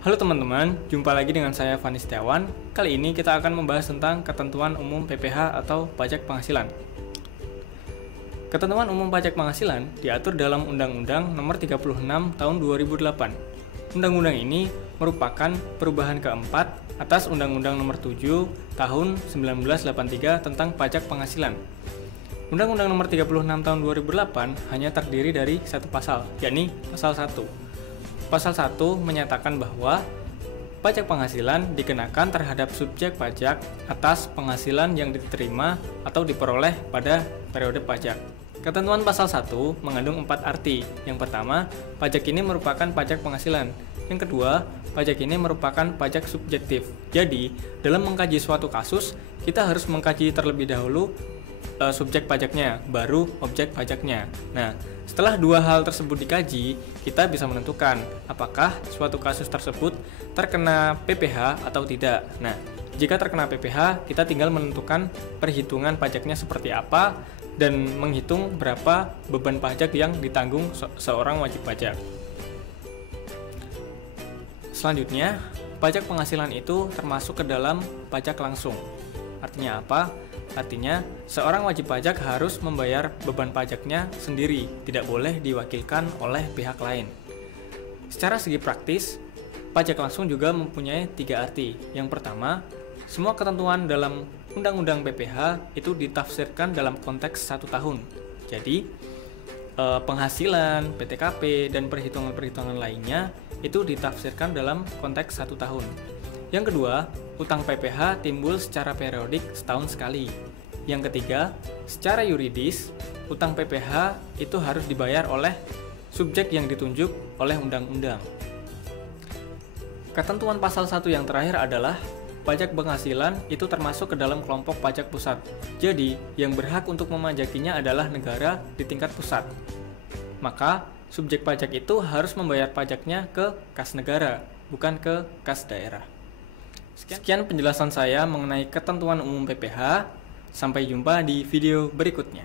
Halo teman-teman, jumpa lagi dengan saya Fani Setiawan. Kali ini kita akan membahas tentang ketentuan umum PPh atau pajak penghasilan. Ketentuan umum pajak penghasilan diatur dalam Undang-Undang Nomor 36 Tahun 2008. Undang-undang ini merupakan perubahan keempat atas Undang-Undang Nomor 7 Tahun 1983 tentang pajak penghasilan. Undang-Undang Nomor 36 Tahun 2008 hanya terdiri dari satu pasal, yakni Pasal 1. Pasal 1 menyatakan bahwa pajak penghasilan dikenakan terhadap subjek pajak atas penghasilan yang diterima atau diperoleh pada periode pajak. Ketentuan pasal 1 mengandung 4 arti. Yang pertama, pajak ini merupakan pajak penghasilan. Yang kedua, pajak ini merupakan pajak subjektif. Jadi, dalam mengkaji suatu kasus, kita harus mengkaji terlebih dahulu subjek pajaknya, baru objek pajaknya. Nah, setelah dua hal tersebut dikaji, kita bisa menentukan apakah suatu kasus tersebut terkena PPh atau tidak. Nah, jika terkena PPh, kita tinggal menentukan perhitungan pajaknya seperti apa dan menghitung berapa beban pajak yang ditanggung seorang wajib pajak. Selanjutnya, pajak penghasilan itu termasuk ke dalam pajak langsung. Artinya apa? Artinya, seorang wajib pajak harus membayar beban pajaknya sendiri, tidak boleh diwakilkan oleh pihak lain. Secara segi praktis, pajak langsung juga mempunyai 3 arti. Yang pertama, semua ketentuan dalam Undang-Undang PPh itu ditafsirkan dalam konteks 1 tahun. Jadi, penghasilan, PTKP, dan perhitungan-perhitungan lainnya itu ditafsirkan dalam konteks 1 tahun. Yang kedua, utang PPh timbul secara periodik setahun sekali. Yang ketiga, secara yuridis, utang PPh itu harus dibayar oleh subjek yang ditunjuk oleh undang-undang. Ketentuan pasal 1 yang terakhir adalah pajak penghasilan itu termasuk ke dalam kelompok pajak pusat. Jadi, yang berhak untuk memajakinya adalah negara di tingkat pusat. Maka, subjek pajak itu harus membayar pajaknya ke kas negara, bukan ke kas daerah. Sekian penjelasan saya mengenai ketentuan umum PPh. Sampai jumpa di video berikutnya.